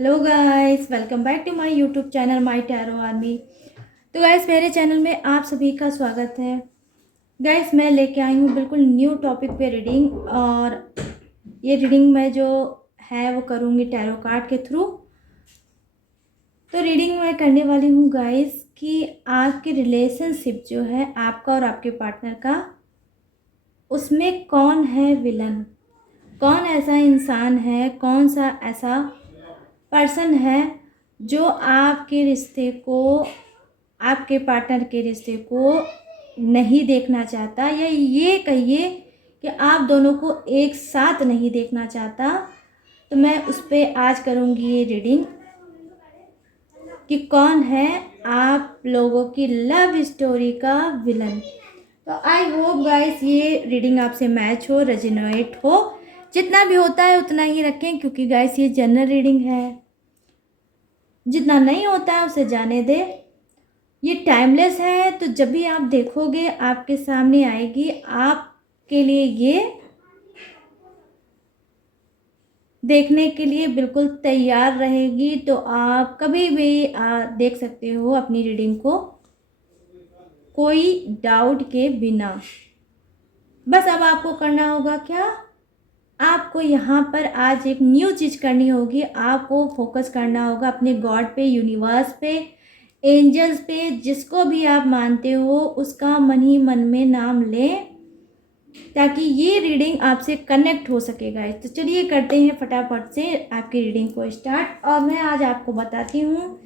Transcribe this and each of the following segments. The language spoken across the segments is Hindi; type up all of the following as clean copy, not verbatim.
Hello guys, welcome back to my YouTube channel my tarot army. तो गाइस, मेरे चैनल में आप सभी का स्वागत है। गाइस, मैं लेके आई हूँ बिल्कुल न्यू टॉपिक पे रीडिंग, और ये रीडिंग मैं जो है वो करूँगी टैरो कार्ड के थ्रू। तो रीडिंग मैं करने वाली हूँ गाइस कि आपकी रिलेशनशिप जो है आपका और आपके पार्टनर का, उसमें कौन है विलन, कौन ऐसा इंसान है, कौन सा ऐसा पर्सन है जो आपके रिश्ते को, आपके पार्टनर के रिश्ते को नहीं देखना चाहता, या ये कहिए कि आप दोनों को एक साथ नहीं देखना चाहता। तो मैं उस पर आज करूँगी ये रीडिंग कि कौन है आप लोगों की लव स्टोरी का विलन। तो आई होप गाइस ये रीडिंग आपसे मैच हो, रेजोनेट हो। जितना भी होता है उतना ही रखें, क्योंकि गाइस ये जनरल रीडिंग है। जितना नहीं होता है उसे जाने दे। ये टाइमलेस है, तो जब भी आप देखोगे आपके सामने आएगी, आपके लिए ये देखने के लिए बिल्कुल तैयार रहेगी। तो आप कभी भी देख सकते हो अपनी रीडिंग को कोई डाउट के बिना। बस अब आपको करना होगा क्या, आपको यहाँ पर आज एक न्यू चीज़ करनी होगी। आपको फोकस करना होगा अपने गॉड पे, यूनिवर्स पे, एंजल्स पे, जिसको भी आप मानते हो उसका मन ही मन में नाम लें, ताकि ये रीडिंग आपसे कनेक्ट हो सकेगा। तो चलिए करते हैं फटाफट से आपकी रीडिंग को स्टार्ट। और मैं आज आपको बताती हूँ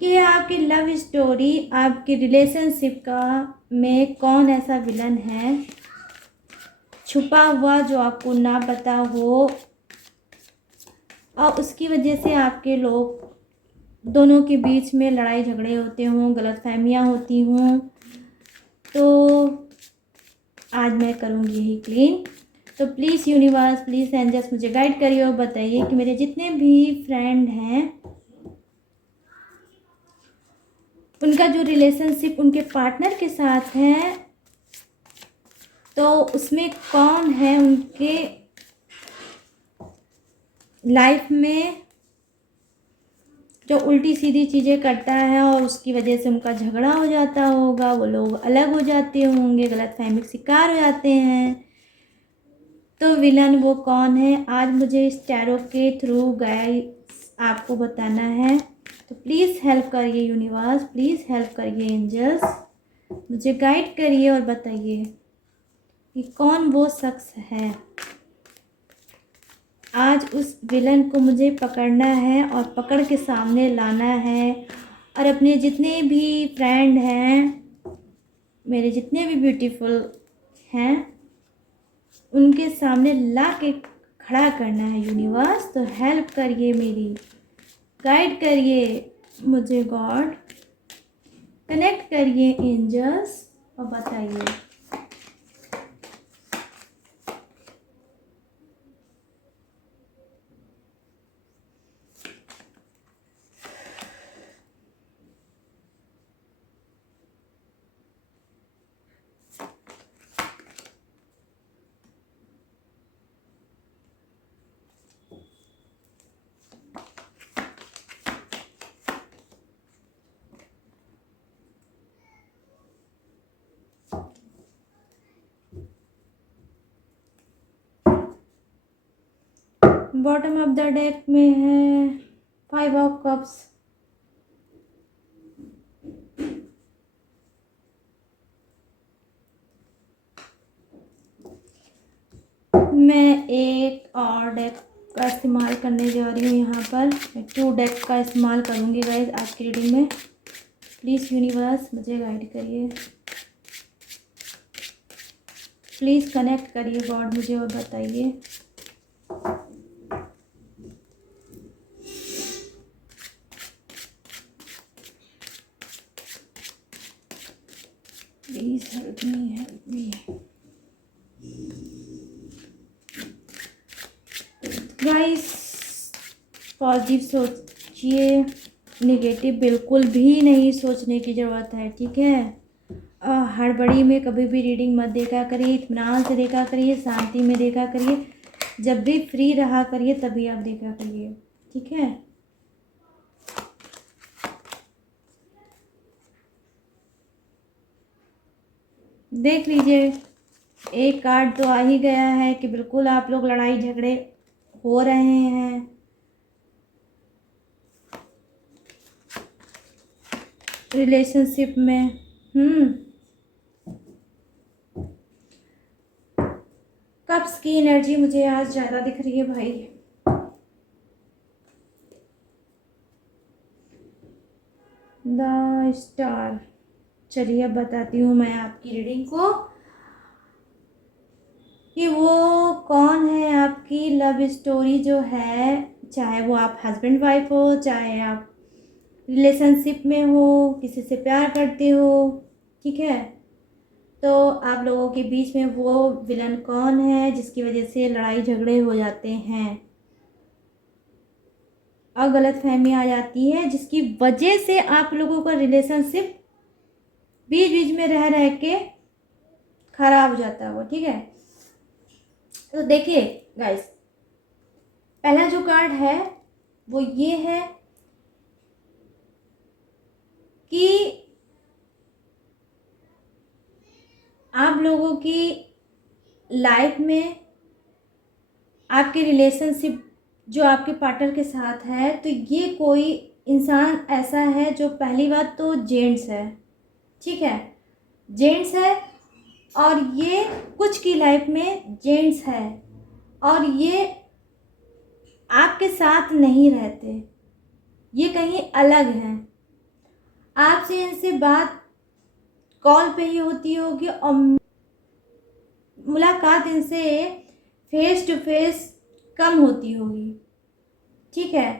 कि आपकी लव स्टोरी, आपकी रिलेशनशिप का में कौन ऐसा विलन है छुपा हुआ जो आपको ना पता हो, और उसकी वजह से आपके लोग दोनों के बीच में लड़ाई झगड़े होते हों, गलतफहमियां होती हों। तो आज मैं करूँगी यही क्लीन। तो प्लीज़ यूनिवर्स, प्लीज़ एंजल्स मुझे गाइड करिए और बताइए कि मेरे जितने भी फ्रेंड हैं उनका जो रिलेशनशिप उनके पार्टनर के साथ है, तो उसमें कौन है उनके लाइफ में जो उल्टी सीधी चीज़ें करता है और उसकी वजह से उनका झगड़ा हो जाता होगा, वो लोग अलग हो जाते होंगे, गलतफहमी का शिकार हो जाते हैं। तो विलन वो कौन है, आज मुझे इस टैरो के थ्रू गाइस आपको बताना है। तो प्लीज़ हेल्प करिए यूनिवर्स, प्लीज़ हेल्प करिए एंजल्स, मुझे गाइड करिए और बताइए कि कौन वो शख्स है। आज उस विलन को मुझे पकड़ना है और पकड़ के सामने लाना है, और अपने जितने भी फ्रेंड हैं, मेरे जितने भी ब्यूटीफुल हैं, उनके सामने ला के खड़ा करना है यूनिवर्स। तो हेल्प करिए मेरी, गाइड करिए मुझे गॉड, कनेक्ट करिए एंजल्स और बताइए। बॉटम ऑफ द डेक में है 5 ऑफ कप्स, मैं एक और डेक का इस्तेमाल करने जा रही हूँ। यहाँ पर मैं 2 डेक का इस्तेमाल करूँगी गाइस आज की रीडिंग में। प्लीज़ यूनिवर्स मुझे गाइड करिए, प्लीज़ कनेक्ट करिए गॉड मुझे और बताइए। Please help me, help me guys. Positive सोचिए, नेगेटिव बिल्कुल भी नहीं सोचने की ज़रूरत है, ठीक है। हड़बड़ी में कभी भी रीडिंग मत देखा करिए, इत्मीनान से देखा करिए, शांति में देखा करिए, जब भी फ्री रहा करिए तभी आप देखा करिए। ठीक है। देख लीजिए, एक कार्ड तो आ ही गया है कि बिल्कुल आप लोग लड़ाई झगड़े हो रहे हैं। रिलेशनशिप में कप्स की एनर्जी मुझे आज ज़्यादा दिख रही है भाई। The star. चलिए अब बताती हूँ मैं आपकी रीडिंग को कि वो कौन है आपकी लव स्टोरी जो है, चाहे वो आप हस्बैंड वाइफ हो, चाहे आप रिलेशनशिप में हो, किसी से प्यार करते हो, ठीक है। तो आप लोगों के बीच में वो विलन कौन है जिसकी वजह से लड़ाई झगड़े हो जाते हैं और गलतफहमी आ जाती है, जिसकी वजह से आप लोगों का रिलेशनशिप बीच बीच में रह रह के खराब हो जाता है वो, ठीक है। तो देखिए गाइस, पहला जो कार्ड है वो ये है कि आप लोगों की लाइफ में आपके रिलेशनशिप जो आपके पार्टनर के साथ है, तो ये कोई इंसान ऐसा है जो, पहली बात तो जेंट्स है, ठीक है, जेंट्स है। और ये कुछ की लाइफ में जेंट्स है और ये आपके साथ नहीं रहते, ये कहीं अलग हैं। आपसे इनसे बात कॉल पे ही होती होगी और मुलाकात इनसे फेस टू फेस कम होती होगी, ठीक है।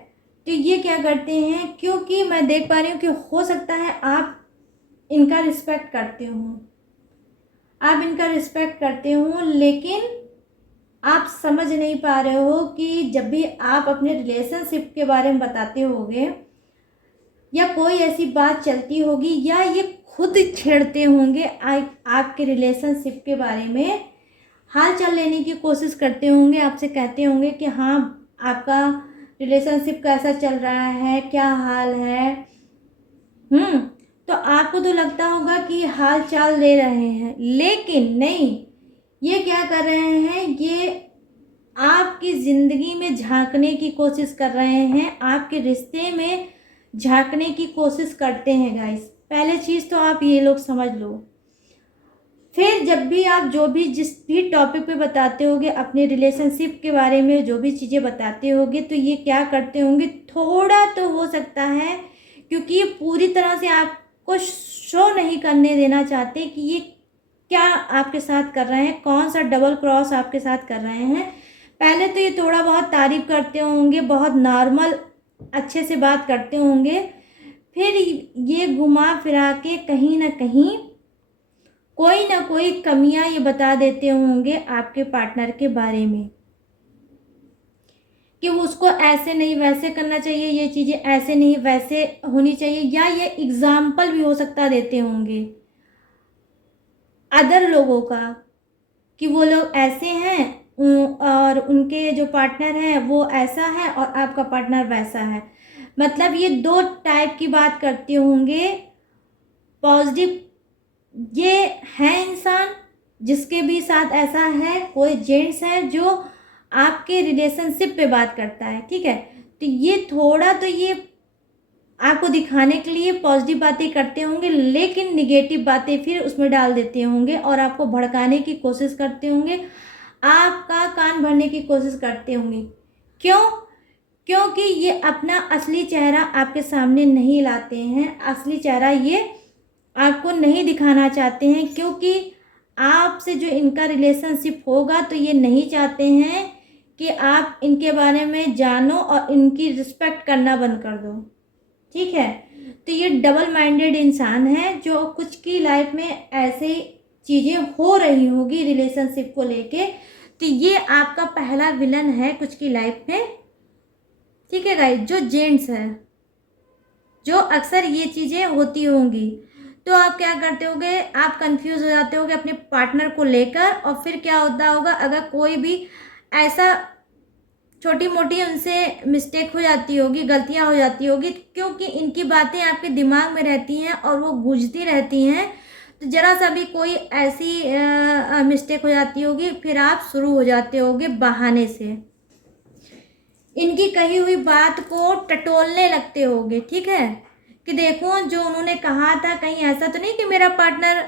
तो ये क्या करते हैं, क्योंकि मैं देख पा रही हूँ कि हो सकता है आप इनका रिस्पेक्ट करते हो, आप इनका रिस्पेक्ट करते हो, लेकिन आप समझ नहीं पा रहे हो कि जब भी आप अपने रिलेशनशिप के बारे में बताते होगे या कोई ऐसी बात चलती होगी या ये खुद छेड़ते होंगे आपके रिलेशनशिप के बारे में, हाल चाल लेने की कोशिश करते होंगे, आपसे कहते होंगे कि हाँ आपका रिलेशनशिप कैसा चल रहा है, क्या हाल है। तो आपको तो लगता होगा कि हाल चाल ले रहे हैं, लेकिन नहीं, ये क्या कर रहे हैं, ये आपकी ज़िंदगी में झांकने की कोशिश कर रहे हैं, आपके रिश्ते में झांकने की कोशिश करते हैं गाइस। पहले चीज़ तो आप ये लोग समझ लो। फिर जब भी आप जो भी जिस भी टॉपिक पे बताते होगे, अपने रिलेशनशिप के बारे में जो भी चीज़ें बताते होगे, तो ये क्या करते होंगे, थोड़ा तो हो सकता है, क्योंकि ये पूरी तरह से आपको शो नहीं करने देना चाहते कि ये क्या आपके साथ कर रहे हैं, कौन सा डबल क्रॉस आपके साथ कर रहे हैं। पहले तो ये थोड़ा बहुत तारीफ करते होंगे, बहुत नॉर्मल अच्छे से बात करते होंगे, फिर ये घुमा फिरा के कहीं ना कहीं कोई ना कोई कमियां ये बता देते होंगे आपके पार्टनर के बारे में कि उसको ऐसे नहीं वैसे करना चाहिए, ये चीज़ें ऐसे नहीं वैसे होनी चाहिए, या ये एग्जाम्पल भी हो सकता देते होंगे अदर लोगों का कि वो लोग ऐसे हैं और उनके जो पार्टनर हैं वो ऐसा है और आपका पार्टनर वैसा है। मतलब ये दो टाइप की बात करते होंगे। पॉजिटिव ये है इंसान जिसके भी साथ ऐसा है, कोई जेंट्स है जो आपके रिलेशनशिप पे बात करता है, ठीक है। तो ये थोड़ा तो ये आपको दिखाने के लिए पॉजिटिव बातें करते होंगे, लेकिन निगेटिव बातें फिर उसमें डाल देते होंगे और आपको भड़काने की कोशिश करते होंगे, आपका कान भरने की कोशिश करते होंगे। क्यों? क्योंकि ये अपना असली चेहरा आपके सामने नहीं लाते हैं, असली चेहरा ये आपको नहीं दिखाना चाहते हैं, क्योंकि आपसे जो इनका रिलेशनशिप होगा तो ये नहीं चाहते हैं कि आप इनके बारे में जानो और इनकी रिस्पेक्ट करना बंद कर दो, ठीक है। तो ये डबल माइंडेड इंसान है जो कुछ की लाइफ में ऐसे चीज़ें हो रही होगी रिलेशनशिप को लेके, तो ये आपका पहला विलन है कुछ की लाइफ में, ठीक है गाइस, जो जेंट्स है, जो अक्सर ये चीज़ें होती होंगी। तो आप क्या करते होगे, आप कंफ्यूज हो जाते होगे अपने पार्टनर को लेकर, और फिर क्या होता होगा, अगर कोई भी ऐसा छोटी मोटी उनसे मिस्टेक हो जाती होगी, गलतियां हो जाती होगी, क्योंकि इनकी बातें आपके दिमाग में रहती हैं और वो गूंजती रहती हैं। तो ज़रा सा भी कोई ऐसी मिस्टेक हो जाती होगी, फिर आप शुरू हो जाते होगे बहाने से, इनकी कही हुई बात को टटोलने लगते होगे। ठीक है, कि देखो जो उन्होंने कहा था, कहीं ऐसा तो नहीं कि मेरा पार्टनर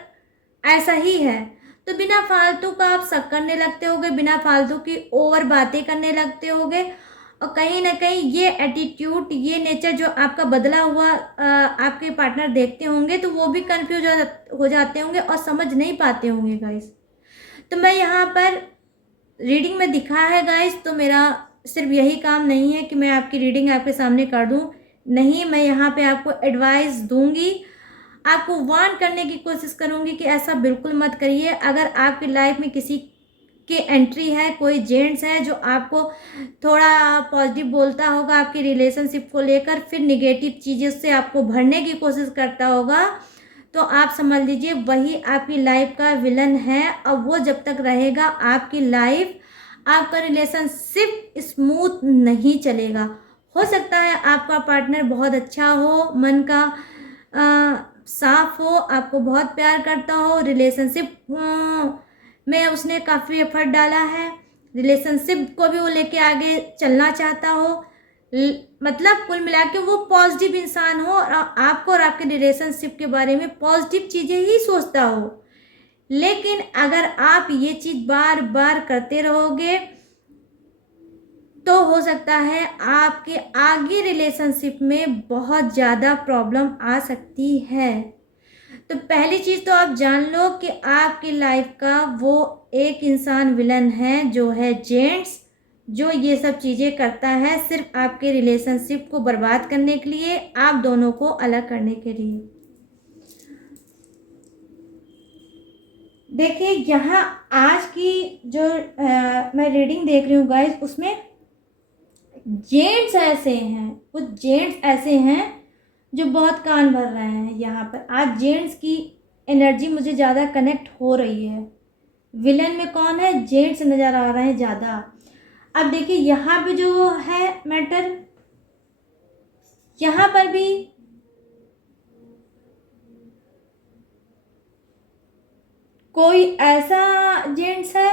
ऐसा ही है। तो बिना फालतू का आप शक करने लगते होगे, बिना फालतू की ओवर बातें करने लगते होगे, और कहीं ना कहीं ये एटीट्यूड, ये नेचर जो आपका बदला हुआ आपके पार्टनर देखते होंगे, तो वो भी कंफ्यूज हो जाते होंगे और समझ नहीं पाते होंगे गाइस। तो मैं यहाँ पर रीडिंग में दिखा है गाइस, तो मेरा सिर्फ यही काम नहीं है कि मैं आपकी रीडिंग आपके सामने कर दूं। नहीं, मैं यहाँ पे आपको एडवाइस दूंगी, आपको वार्न करने की कोशिश करूंगी कि ऐसा बिल्कुल मत करिए। अगर आपकी लाइफ में किसी की एंट्री है, कोई जेंट्स है जो आपको थोड़ा पॉजिटिव बोलता होगा आपकी रिलेशनशिप को लेकर, फिर निगेटिव चीज़ों से आपको भरने की कोशिश करता होगा, तो आप समझ लीजिए वही आपकी लाइफ का विलन है। और वो जब तक रहेगा आपकी लाइफ, आपका रिलेशनशिप स्मूथ नहीं चलेगा। हो सकता है आपका पार्टनर बहुत अच्छा हो, मन का साफ हो, आपको बहुत प्यार करता हो, रिलेशनशिप में उसने काफ़ी एफर्ट डाला है, रिलेशनशिप को भी वो लेके आगे चलना चाहता हो, मतलब कुल मिला के वो पॉजिटिव इंसान हो और आपको और आपके रिलेशनशिप के बारे में पॉजिटिव चीज़ें ही सोचता हो। लेकिन अगर आप ये चीज़ बार बार करते रहोगे, तो हो सकता है आपके आगे रिलेशनशिप में बहुत ज़्यादा प्रॉब्लम आ सकती है। तो पहली चीज़ तो आप जान लो कि आपकी लाइफ का वो एक इंसान विलन है, जो है जेंट्स, जो ये सब चीज़ें करता है सिर्फ आपके रिलेशनशिप को बर्बाद करने के लिए, आप दोनों को अलग करने के लिए। देखिए यहाँ आज की जो मैं रीडिंग देख रही हूँ गाइस, उसमें जेंट्स ऐसे हैं, कुछ जेंट्स ऐसे हैं जो बहुत कान भर रहे हैं। यहाँ पर आज जेंट्स की एनर्जी मुझे ज़्यादा कनेक्ट हो रही है। विलन में कौन है? जेंट्स नज़र आ रहे हैं ज़्यादा। अब देखिए यहाँ पे जो है मैटर, यहाँ पर भी कोई ऐसा जेंट्स है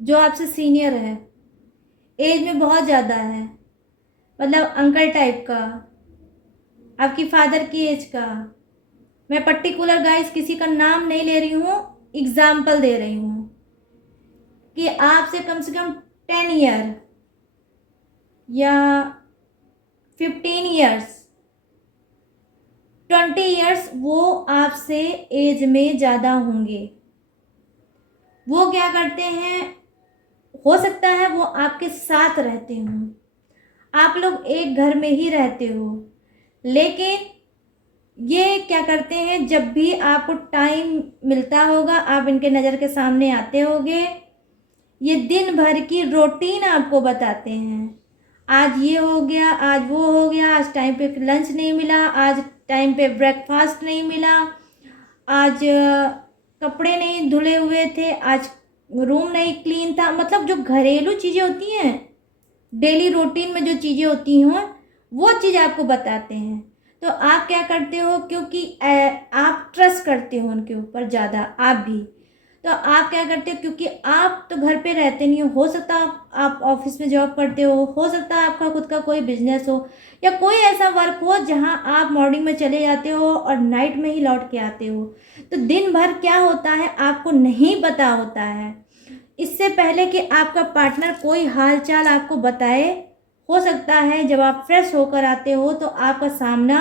जो आपसे सीनियर है, एज में बहुत ज़्यादा है, मतलब अंकल टाइप का, आपकी फादर की एज का। मैं पर्टिकुलर गाइस किसी का नाम नहीं ले रही हूँ, एग्जाम्पल दे रही हूँ कि आपसे कम से कम 10 ईयर या 15 ईयर्स, 20 ईयर्स वो आपसे एज में ज़्यादा होंगे। वो क्या करते हैं, हो सकता है वो आपके साथ रहते हों, आप लोग एक घर में ही रहते हो, लेकिन ये क्या करते हैं, जब भी आपको टाइम मिलता होगा आप इनके नज़र के सामने आते होगे, ये दिन भर की रूटीन आपको बताते हैं। आज ये हो गया, आज वो हो गया, आज टाइम पे लंच नहीं मिला, आज टाइम पे ब्रेकफास्ट नहीं मिला, आज कपड़े नहीं धुले हुए थे, आज रूम नहीं क्लीन था। मतलब जो घरेलू चीज़ें होती हैं, डेली रूटीन में जो चीज़ें होती हैं, वो चीज़ आपको बताते हैं। तो आप क्या करते हो, क्योंकि आप ट्रस्ट करते हो उनके ऊपर ज़्यादा, आप भी, तो आप क्या करते हो, क्योंकि आप तो घर पे रहते नहीं हो सकता आप ऑफिस में जॉब करते हो सकता है आपका खुद का कोई बिजनेस हो, या कोई ऐसा वर्क हो जहां आप मॉर्निंग में चले जाते हो और नाइट में ही लौट के आते हो। तो दिन भर क्या होता है आपको नहीं पता होता है। इससे पहले कि आपका पार्टनर कोई हालचाल आपको बताए, हो सकता है जब आप फ्रेश होकर आते हो तो आपका सामना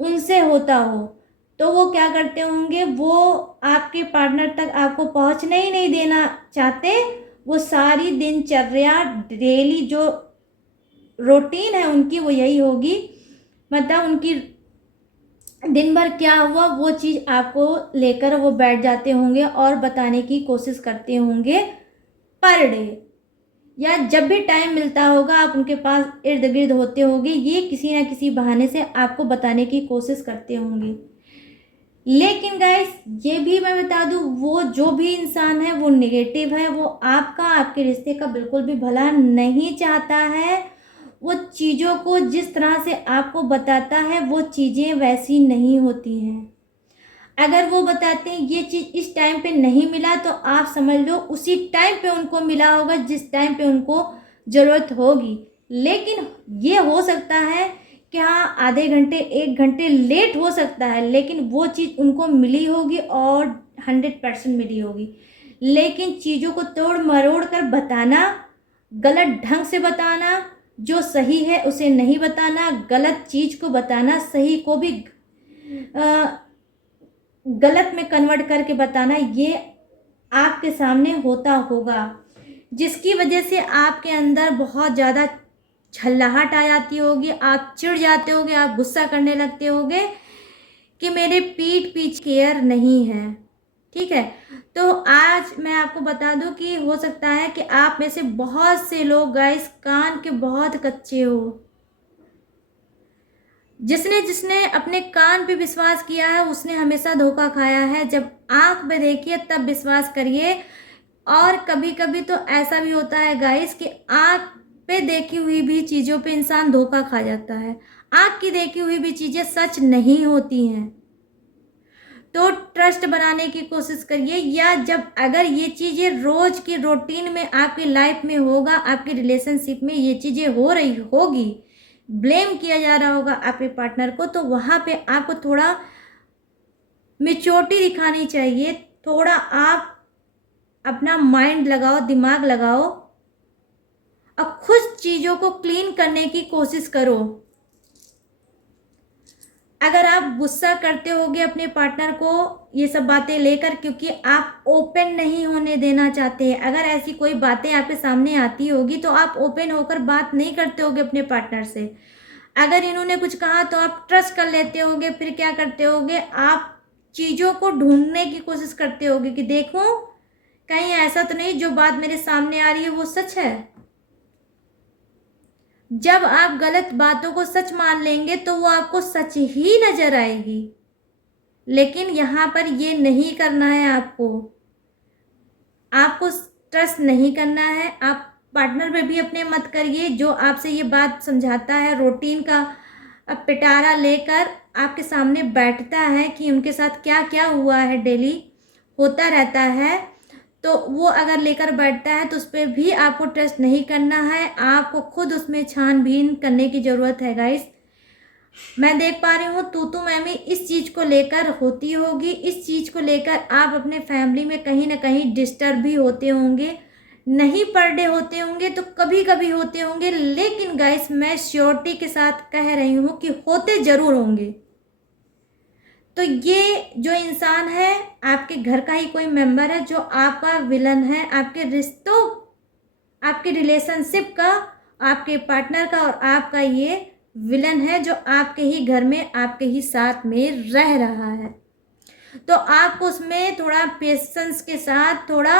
उनसे होता हो, तो वो क्या करते होंगे, वो आपके पार्टनर तक आपको पहुंचने ही नहीं देना चाहते। वो सारी दिनचर्या, डेली जो रूटीन है उनकी, वो यही होगी, मतलब उनकी दिन भर क्या हुआ वो चीज़ आपको लेकर वो बैठ जाते होंगे और बताने की कोशिश करते होंगे पर डे, या जब भी टाइम मिलता होगा आप उनके पास इर्द गिर्द होते होंगे, ये किसी ना किसी बहाने से आपको बताने की कोशिश करते होंगे। लेकिन गाइस ये भी मैं बता दूं, वो जो भी इंसान है वो नेगेटिव है, वो आपका, आपके रिश्ते का बिल्कुल भी भला नहीं चाहता है। वो चीज़ों को जिस तरह से आपको बताता है वो चीज़ें वैसी नहीं होती हैं। अगर वो बताते हैं ये चीज़ इस टाइम पे नहीं मिला, तो आप समझ लो उसी टाइम पे उनको मिला होगा जिस टाइम पे उनको ज़रूरत होगी। लेकिन ये हो सकता है कि हाँ आधे घंटे 1 घंटे लेट हो सकता है, लेकिन वो चीज़ उनको मिली होगी और 100% मिली होगी। लेकिन चीज़ों को तोड़ मरोड़ कर बताना, गलत ढंग से बताना, जो सही है उसे नहीं बताना, गलत चीज़ को बताना, सही को भी गलत में कन्वर्ट करके बताना, ये आपके सामने होता होगा, जिसकी वजह से आपके अंदर बहुत ज़्यादा झल्लाहट आ जाती होगी, आप चिढ़ जाते होगे, आप गुस्सा करने लगते होगे कि मेरे पीठ पीछे केयर नहीं है। ठीक है, तो आज मैं आपको बता दूं कि हो सकता है कि आप में से बहुत से लोग गाइस कान के बहुत कच्चे हो। जिसने जिसने अपने कान पे विश्वास किया है उसने हमेशा धोखा खाया है। जब आंख में देखिए तब विश्वास करिए। और कभी कभी तो ऐसा भी होता है गाइस कि आंख पे देखी हुई भी चीज़ों पे इंसान धोखा खा जाता है। आंख की देखी हुई भी चीज़ें सच नहीं होती हैं। तो ट्रस्ट बनाने की कोशिश करिए, या जब अगर ये चीज़ें रोज की रूटीन में आपकी लाइफ में होगा, आपके रिलेशनशिप में ये चीज़ें हो रही होगी, ब्लेम किया जा रहा होगा आपके पार्टनर को, तो वहाँ पे आपको थोड़ा मेच्योरिटी दिखानी चाहिए। थोड़ा आप अपना माइंड लगाओ, दिमाग लगाओ, अब खुद चीज़ों को क्लीन करने की कोशिश करो। अगर आप गुस्सा करते होगे अपने पार्टनर को ये सब बातें लेकर, क्योंकि आप ओपन नहीं होने देना चाहते हैं, अगर ऐसी कोई बातें आपके सामने आती होगी तो आप ओपन होकर बात नहीं करते होगे अपने पार्टनर से। अगर इन्होंने कुछ कहा तो आप ट्रस्ट कर लेते होगे, फिर क्या करते होगे, आप चीज़ों को ढूंढने की कोशिश करते होगे कि देखूं कहीं ऐसा तो नहीं जो बात मेरे सामने आ रही है वो सच है। जब आप गलत बातों को सच मान लेंगे तो वो आपको सच ही नजर आएगी। लेकिन यहाँ पर ये नहीं करना है आपको। आपको ट्रस्ट नहीं करना है। आप पार्टनर पे भी अपने मत करिए जो आपसे ये बात समझाता है, रूटीन का अब पिटारा लेकर आपके सामने बैठता है कि उनके साथ क्या क्या हुआ है, डेली होता रहता है, तो वो अगर लेकर बैठता है तो उस पर भी आपको ट्रस्ट नहीं करना है। आपको खुद उसमें छानबीन करने की ज़रूरत है गाइस। मैं देख पा रही हूँ तू मैमी इस चीज़ को लेकर होती होगी, इस चीज़ को लेकर आप अपने फैमिली में कहीं ना कहीं डिस्टर्ब भी होते होंगे। नहीं पर डे होते होंगे तो कभी कभी होते होंगे, लेकिन गाइस मैं श्योरिटी के साथ कह रही हूँ कि होते ज़रूर होंगे। तो ये जो इंसान है आपके घर का ही कोई मेंबर है जो आपका विलन है, आपके रिश्तों, आपके रिलेशनशिप का, आपके पार्टनर का और आपका ये विलन है जो आपके ही घर में, आपके ही साथ में रह रहा है। तो आपको उसमें थोड़ा पेशेंस के साथ, थोड़ा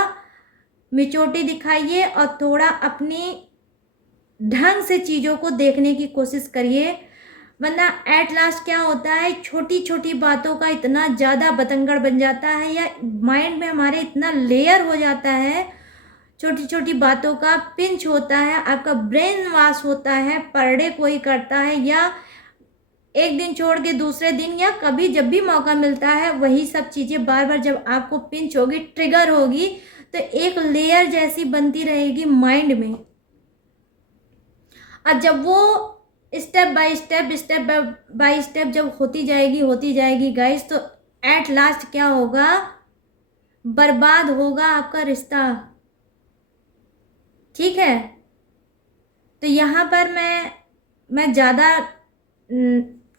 मेच्योरिटी दिखाइए और थोड़ा अपनी ढंग से चीज़ों को देखने की कोशिश करिए। वरना एट लास्ट क्या होता है, छोटी छोटी बातों का इतना ज़्यादा बतंगड़ बन जाता है, या माइंड में हमारे इतना लेयर हो जाता है, छोटी छोटी बातों का पिंच होता है, आपका ब्रेन वॉश होता है, पर डे कोई करता है, या एक दिन छोड़ के दूसरे दिन, या कभी जब भी मौका मिलता है वही सब चीज़ें बार बार जब आपको पिंच होगी, ट्रिगर होगी, तो एक लेयर जैसी बनती रहेगी माइंड में। और जब वो स्टेप बाय स्टेप जब होती जाएगी गाइस, तो एट लास्ट क्या होगा, बर्बाद होगा आपका रिश्ता। ठीक है, तो यहाँ पर मैं ज़्यादा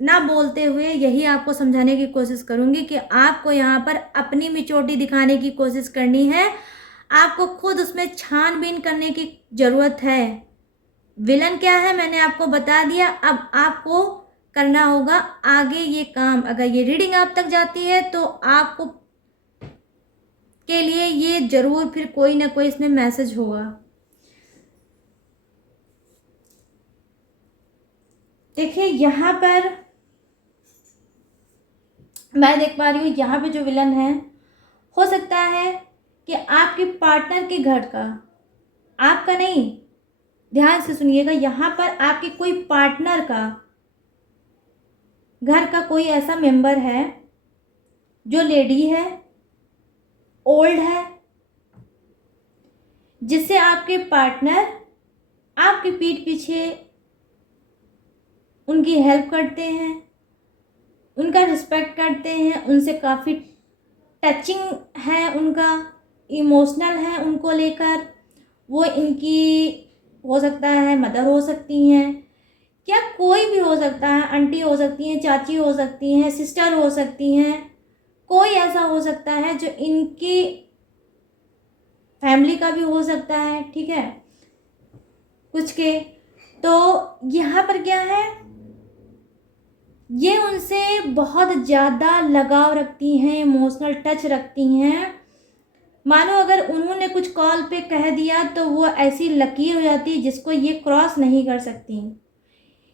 ना बोलते हुए यही आपको समझाने की कोशिश करूँगी कि आपको यहाँ पर अपनी मेच्योरिटी दिखाने की कोशिश करनी है। आपको खुद उसमें छानबीन करने की ज़रूरत है। विलन क्या है मैंने आपको बता दिया, अब आपको करना होगा आगे ये काम। अगर ये रीडिंग आप तक जाती है तो आपको के लिए ये ज़रूर फिर कोई ना कोई इसमें मैसेज होगा। देखिए यहाँ पर मैं देख पा रही हूँ यहाँ पे जो विलन है, हो सकता है कि आपके पार्टनर के घर का, आपका नहीं, ध्यान से सुनिएगा, यहाँ पर आपके कोई पार्टनर का घर का कोई ऐसा मेंबर है जो लेडी है, ओल्ड है, जिससे आपके पार्टनर आपके पीठ पीछे उनकी हेल्प करते हैं, उनका रिस्पेक्ट करते हैं, उनसे काफ़ी टचिंग है, उनका इमोशनल है उनको लेकर। वो इनकी हो सकता है मदर हो सकती हैं, क्या कोई भी हो सकता है, आंटी हो सकती हैं, चाची हो सकती हैं, सिस्टर हो सकती हैं, कोई ऐसा हो सकता है जो इनकी फैमिली का भी हो सकता है, ठीक है, कुछ के। तो यहाँ पर क्या है, ये उनसे बहुत ज़्यादा लगाव रखती हैं, इमोशनल टच रखती हैं। मानो अगर उन्होंने कुछ कॉल पे कह दिया तो वो ऐसी लकीर हो जाती जिसको ये क्रॉस नहीं कर सकती।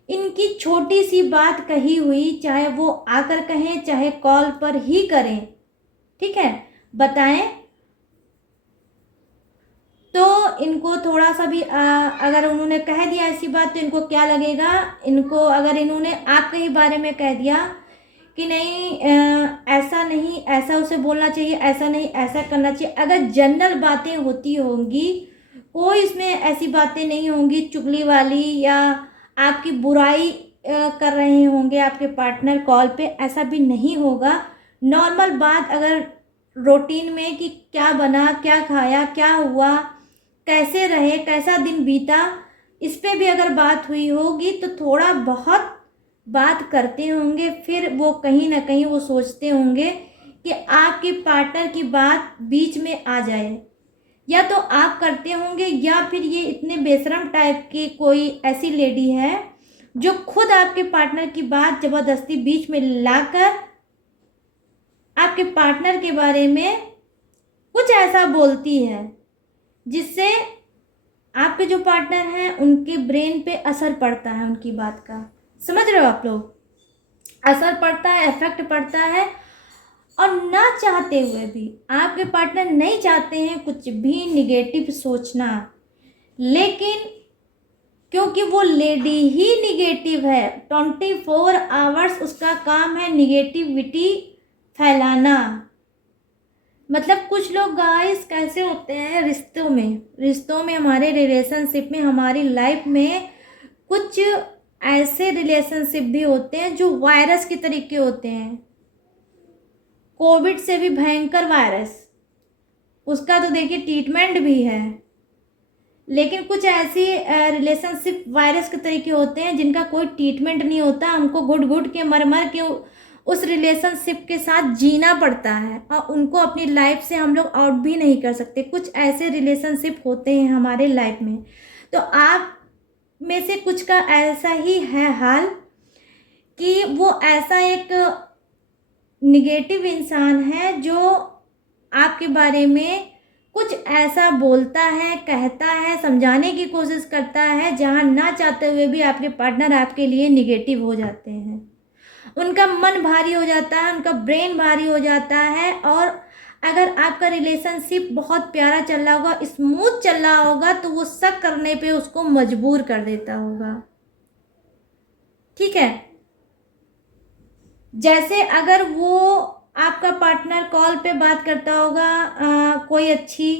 इनकी छोटी सी बात कही हुई, चाहे वो आकर कहें चाहे कॉल पर ही करें, ठीक है, बताएं, तो इनको थोड़ा सा भी अगर उन्होंने कह दिया ऐसी बात तो इनको क्या लगेगा, इनको अगर इन्होंने आपके ही बारे में कह दिया कि नहीं ऐसा नहीं, ऐसा उसे बोलना चाहिए, ऐसा नहीं, ऐसा करना चाहिए, अगर जनरल बातें होती होंगी, कोई इसमें ऐसी बातें नहीं होंगी चुगली वाली या आपकी बुराई कर रहे होंगे आपके पार्टनर कॉल पे, ऐसा भी नहीं होगा। नॉर्मल बात अगर रूटीन में कि क्या बना, क्या खाया, क्या हुआ, कैसे रहे, कैसा दिन बीता, इस पे भी अगर बात हुई होगी तो थोड़ा बहुत बात करते होंगे। फिर वो कहीं ना कहीं वो सोचते होंगे कि आपके पार्टनर की बात बीच में आ जाए, या तो आप करते होंगे या फिर ये इतने बेशरम टाइप की कोई ऐसी लेडी है जो खुद आपके पार्टनर की बात ज़बरदस्ती बीच में लाकर आपके पार्टनर के बारे में कुछ ऐसा बोलती है जिससे आपके जो पार्टनर हैं उनके ब्रेन पे असर पड़ता है, उनकी बात का, समझ रहे हो आप लोग, असर पड़ता है, इफेक्ट पड़ता है। और ना चाहते हुए भी आपके पार्टनर नहीं चाहते हैं कुछ भी निगेटिव सोचना, लेकिन क्योंकि वो लेडी ही निगेटिव है, 24 आवर्स उसका काम है निगेटिविटी फैलाना। मतलब कुछ लोग गाइस कैसे होते हैं, रिश्तों में हमारे रिलेशनशिप में, हमारी लाइफ में कुछ ऐसे रिलेशनशिप भी होते हैं जो वायरस के तरीके होते हैं, कोविड से भी भयंकर वायरस, उसका तो देखिए ट्रीटमेंट भी है, लेकिन कुछ ऐसी रिलेशनशिप वायरस के तरीके होते हैं जिनका कोई ट्रीटमेंट नहीं होता, हमको घुट घुट के मर मर के उस रिलेशनशिप के साथ जीना पड़ता है और उनको अपनी लाइफ से हम लोग आउट भी नहीं कर सकते। कुछ ऐसे रिलेशनशिप होते हैं हमारे लाइफ में, तो आप में से कुछ का ऐसा ही है हाल कि वो ऐसा एक निगेटिव इंसान है जो आपके बारे में कुछ ऐसा बोलता है, कहता है, समझाने की कोशिश करता है जहाँ ना चाहते हुए भी आपके पार्टनर आपके लिए निगेटिव हो जाते हैं, उनका मन भारी हो जाता है, उनका ब्रेन भारी हो जाता है। और अगर आपका रिलेशनशिप बहुत प्यारा चल रहा होगा, स्मूथ चल रहा होगा, तो वो शक करने पे उसको मजबूर कर देता होगा, ठीक है। जैसे अगर वो आपका पार्टनर कॉल पे बात करता होगा कोई अच्छी,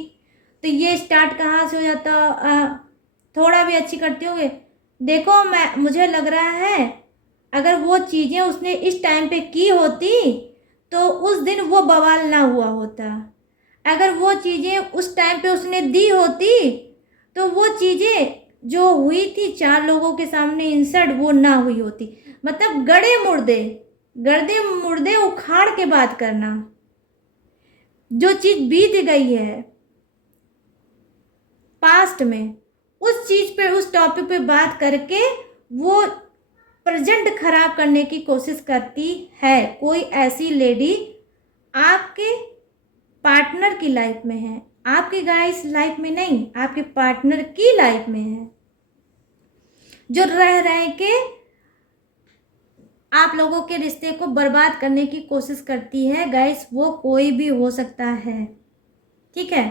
तो ये स्टार्ट कहाँ से हो जाता, थोड़ा भी अच्छी करते होंगे, देखो मुझे लग रहा है अगर वो चीज़ें उसने इस टाइम पे की होती तो उस दिन वो बवाल ना हुआ होता, अगर वो चीज़ें उस टाइम पे उसने दी होती तो वो चीज़ें जो हुई थी 4 लोगों के सामने इंसल्ट वो ना हुई होती। मतलब गर्दे मुर्दे उखाड़ के बात करना, जो चीज़ बीत गई है पास्ट में, उस चीज़ पे, उस टॉपिक पे बात करके वो प्रेजेंट खराब करने की कोशिश करती है। कोई ऐसी लेडी आपके पार्टनर की लाइफ में है, आपके गाइस लाइफ में नहीं, आपके पार्टनर की लाइफ में है, जो रह रह के आप लोगों के रिश्ते को बर्बाद करने की कोशिश करती है गाइस, वो कोई भी हो सकता है, ठीक है।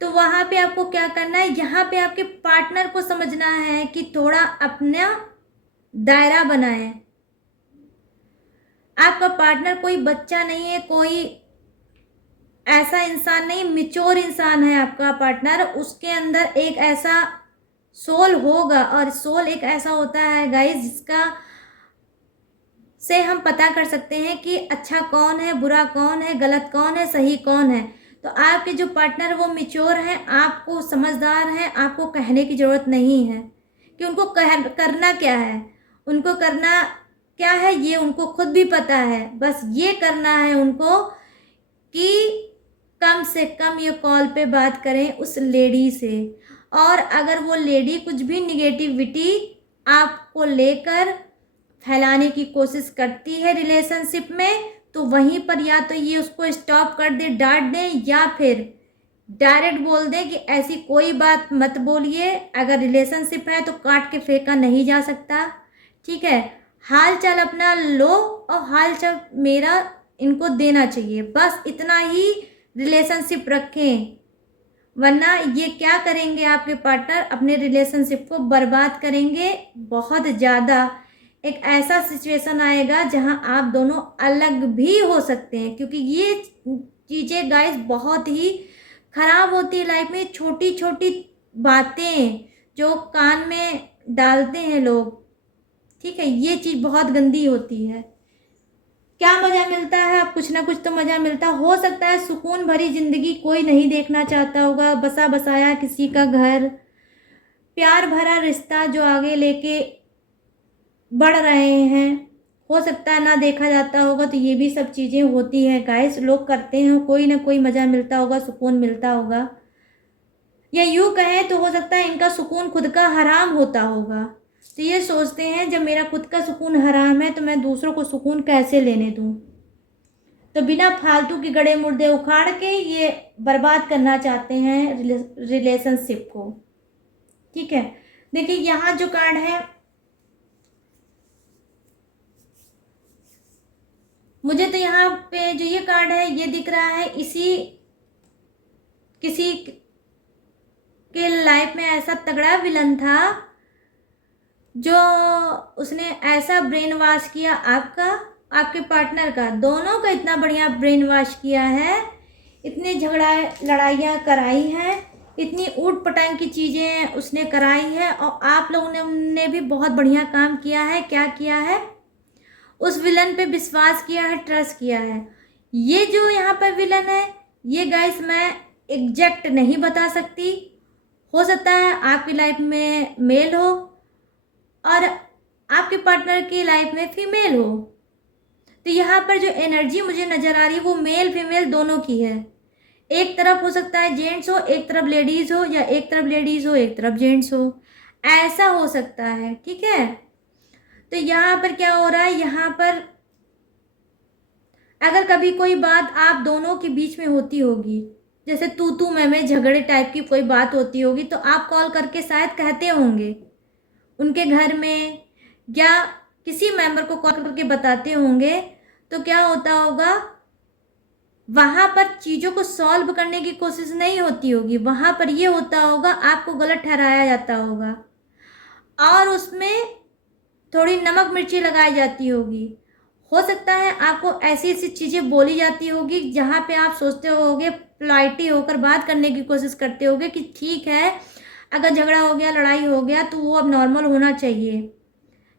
तो वहाँ पे आपको क्या करना है, यहाँ पे आपके पार्टनर को समझना है कि थोड़ा अपना दायरा बनाए। आपका पार्टनर कोई बच्चा नहीं है, कोई ऐसा इंसान नहीं, मैच्योर इंसान है आपका पार्टनर। उसके अंदर एक ऐसा सोल होगा, और सोल एक ऐसा होता है गाइस जिसका से हम पता कर सकते हैं कि अच्छा कौन है, बुरा कौन है, गलत कौन है, सही कौन है। तो आपके जो पार्टनर वो मैच्योर हैं, आपको समझदार हैं, आपको कहने की ज़रूरत नहीं है कि उनको करना क्या है। उनको करना क्या है ये उनको खुद भी पता है। बस ये करना है उनको कि कम से कम ये कॉल पे बात करें उस लेडी से। और अगर वो लेडी कुछ भी निगेटिविटी आपको लेकर फैलाने की कोशिश करती है रिलेशनशिप में, तो वहीं पर या तो ये उसको स्टॉप कर दे, डांट दें, या फिर डायरेक्ट बोल दें कि ऐसी कोई बात मत बोलिए। अगर रिलेशनशिप है तो काट के फेंका नहीं जा सकता, ठीक है। हाल चाल अपना लो और हाल चाल मेरा इनको देना चाहिए, बस इतना ही रिलेशनशिप रखें। वरना ये क्या करेंगे, आपके पार्टनर अपने रिलेशनशिप को बर्बाद करेंगे बहुत ज़्यादा। एक ऐसा सिचुएशन आएगा जहां आप दोनों अलग भी हो सकते हैं, क्योंकि ये चीज़ें गाइस बहुत ही ख़राब होती है लाइफ में। छोटी छोटी बातें जो कान में डालते हैं लोग, ठीक है, ये चीज़ बहुत गंदी होती है। क्या मज़ा मिलता है, आप कुछ ना कुछ तो मज़ा मिलता हो सकता है। सुकून भरी ज़िंदगी कोई नहीं देखना चाहता होगा, बसा बसाया किसी का घर, प्यार भरा रिश्ता जो आगे लेके बढ़ रहे हैं, हो सकता है ना देखा जाता होगा। तो ये भी सब चीज़ें होती हैं गाइस, लोग करते हैं, कोई ना कोई मज़ा मिलता होगा, सुकून मिलता होगा। या यूँ कहें तो हो सकता है इनका सुकून खुद का हराम होता होगा। तो ये सोचते हैं जब मेरा खुद का सुकून हराम है तो मैं दूसरों को सुकून कैसे लेने दूँ। तो बिना फालतू के गड़े मुर्दे उखाड़ के ये बर्बाद करना चाहते हैं रिलेशनशिप को, ठीक है। देखिए यहाँ जो कार्ड है, मुझे तो यहाँ पे जो ये कार्ड है ये दिख रहा है, इसी किसी के लाइफ में ऐसा तगड़ा विलन था जो उसने ऐसा ब्रेन वॉश किया आपका, आपके पार्टनर का, दोनों का इतना बढ़िया ब्रेन वॉश किया है, इतनी झगड़ा लड़ाइयाँ कराई हैं, इतनी ऊट पटांग की चीज़ें उसने कराई है। और आप लोगों ने भी बहुत बढ़िया काम किया है। क्या किया है, उस विलन पे विश्वास किया है, ट्रस्ट किया है। ये जो यहाँ पर विलन है ये गाइस मैं एग्जैक्ट नहीं बता सकती, हो सकता है आपकी लाइफ में मेल हो और आपके पार्टनर की लाइफ में फीमेल हो। तो यहाँ पर जो एनर्जी मुझे नज़र आ रही है वो मेल फीमेल दोनों की है। एक तरफ हो सकता है जेंट्स हो, एक तरफ लेडीज़ हो, या एक तरफ लेडीज़ हो एक तरफ जेंट्स हो, ऐसा हो सकता है, ठीक है। तो यहाँ पर क्या हो रहा है, यहाँ पर अगर कभी कोई बात आप दोनों के बीच में होती होगी, जैसे तू मैं झगड़े टाइप की कोई बात होती होगी, तो आप कॉल करके शायद कहते होंगे उनके घर में, या किसी मेंबर को कॉल करके बताते होंगे। तो क्या होता होगा, वहाँ पर चीज़ों को सॉल्व करने की कोशिश नहीं होती होगी, वहाँ पर ये होता होगा आपको गलत ठहराया जाता होगा और उसमें थोड़ी नमक मिर्ची लगाई जाती होगी। हो सकता है आपको ऐसी ऐसी चीज़ें बोली जाती होगी जहाँ पे आप सोचते होगे, पोलाइटी होकर बात करने की कोशिश करते होगे कि ठीक है, अगर झगड़ा हो गया, लड़ाई हो गया तो वो अब नॉर्मल होना चाहिए।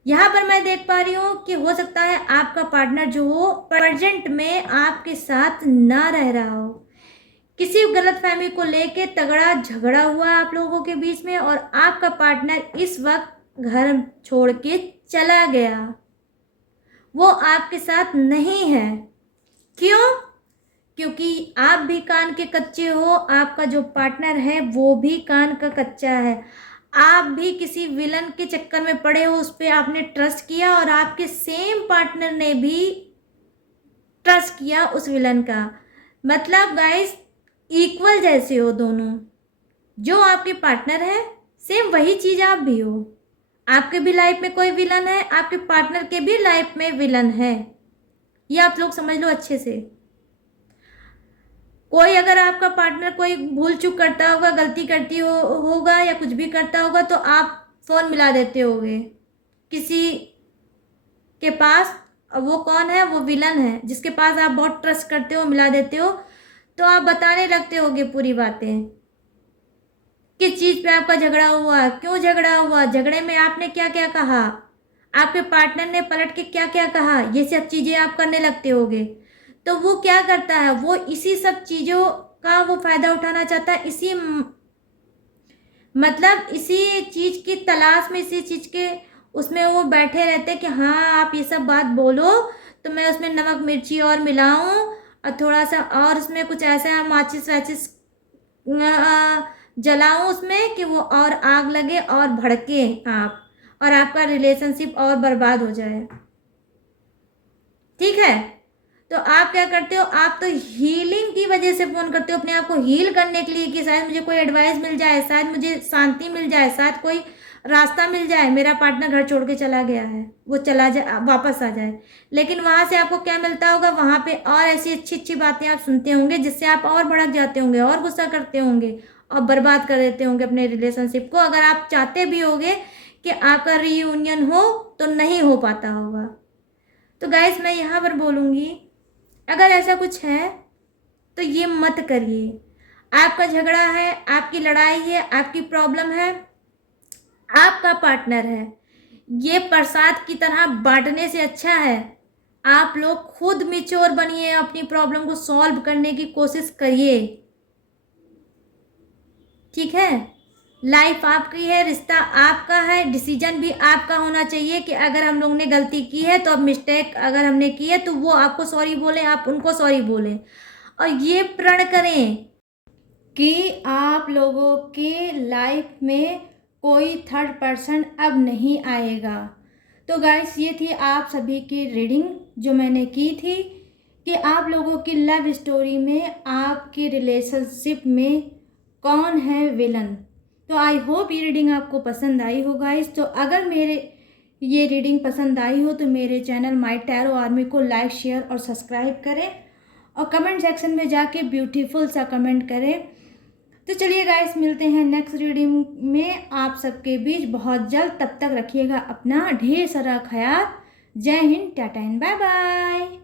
यहाँ पर मैं देख पा रही हूँ कि हो सकता है आपका पार्टनर जो हो प्रेजेंट में आपके साथ ना रह रहा हो, किसी गलतफहमी को लेके तगड़ा झगड़ा हुआ आप लोगों के बीच में और आपका पार्टनर इस वक्त घर छोड़ के चला गया, वो आपके साथ नहीं है। क्यों? क्योंकि आप भी कान के कच्चे हो, आपका जो पार्टनर है वो भी कान का कच्चा है। आप भी किसी विलन के चक्कर में पड़े हो, उस पर आपने ट्रस्ट किया और आपके सेम पार्टनर ने भी ट्रस्ट किया उस विलन का। मतलब गाइस इक्वल जैसे हो दोनों, जो आपके पार्टनर है सेम वही चीज़ आप भी हो। आपके भी लाइफ में कोई विलन है, आपके पार्टनर के भी लाइफ में विलन है। ये आप लोग समझ लो अच्छे से। कोई अगर आपका पार्टनर कोई भूल चूक करता होगा, गलती करती होगा या कुछ भी करता होगा तो आप फ़ोन मिला देते होगे किसी के पास। वो कौन है? वो विलन है जिसके पास आप बहुत ट्रस्ट करते हो, मिला देते हो। तो आप बताने लगते होगे पूरी बातें, किस चीज़ पे आपका झगड़ा हुआ, क्यों झगड़ा हुआ, झगड़े में आपने क्या क्या कहा, आपके पार्टनर ने पलट के क्या क्या कहा, ये सब चीज़ें आप करने लगते होगे। तो वो क्या करता है, वो इसी सब चीज़ों का वो फ़ायदा उठाना चाहता है। मतलब इसी चीज़ की तलाश में, इसी चीज़ के उसमें वो बैठे रहते हैं कि हाँ आप ये सब बात बोलो तो मैं उसमें नमक मिर्ची और मिलाऊं और थोड़ा सा और उसमें कुछ ऐसा माचिस वाचिस जलाऊं उसमें कि वो और आग लगे और भड़के आप, और आपका रिलेशनशिप और बर्बाद हो जाए। ठीक है? तो आप क्या करते हो, आप तो हीलिंग की वजह से फ़ोन करते हो, अपने आप को हील करने के लिए कि शायद मुझे कोई एडवाइस मिल जाए, शायद मुझे शांति मिल जाए, शायद कोई रास्ता मिल जाए, मेरा पार्टनर घर छोड़ के चला गया है, वो चला जाए, वापस आ जाए। लेकिन वहाँ से आपको क्या मिलता होगा, वहाँ पे और ऐसी अच्छी अच्छी बातें आप सुनते होंगे जिससे आप और भड़क जाते होंगे और गुस्सा करते होंगे और बर्बाद कर देते होंगे अपने रिलेशनशिप को। अगर आप चाहते भी होगे कि आपका रीयूनियन हो तो नहीं हो पाता होगा। तो गाइस मैं यहाँ पर बोलूँगी, अगर ऐसा कुछ है तो ये मत करिए। आपका झगड़ा है, आपकी लड़ाई है, आपकी प्रॉब्लम है, आपका पार्टनर है, ये प्रसाद की तरह बांटने से अच्छा है आप लोग खुद मैच्योर बनिए, अपनी प्रॉब्लम को सॉल्व करने की कोशिश करिए। ठीक है? लाइफ आपकी है, रिश्ता आपका है, डिसीजन भी आपका होना चाहिए कि अगर हम लोग ने गलती की है तो अब मिस्टेक अगर हमने की है तो वो आपको सॉरी बोलें, आप उनको सॉरी बोलें, और ये प्रण करें कि आप लोगों के लाइफ में कोई थर्ड पर्सन अब नहीं आएगा। तो गाइस ये थी आप सभी की रीडिंग जो मैंने की थी कि आप लोगों की लव स्टोरी में आपकी रिलेशनशिप में कौन है विलन। तो आई होप ये रीडिंग आपको पसंद आई हो गाइस। तो अगर मेरे ये रीडिंग पसंद आई हो तो मेरे चैनल माय टैरो आर्मी को लाइक शेयर और सब्सक्राइब करें और कमेंट सेक्शन में जाके ब्यूटीफुल सा कमेंट करें। तो चलिए गाइस मिलते हैं नेक्स्ट रीडिंग में आप सबके बीच बहुत जल्द। तब तक रखिएगा अपना ढेर सारा ख्याल। Jai Hind, tata and bye bye.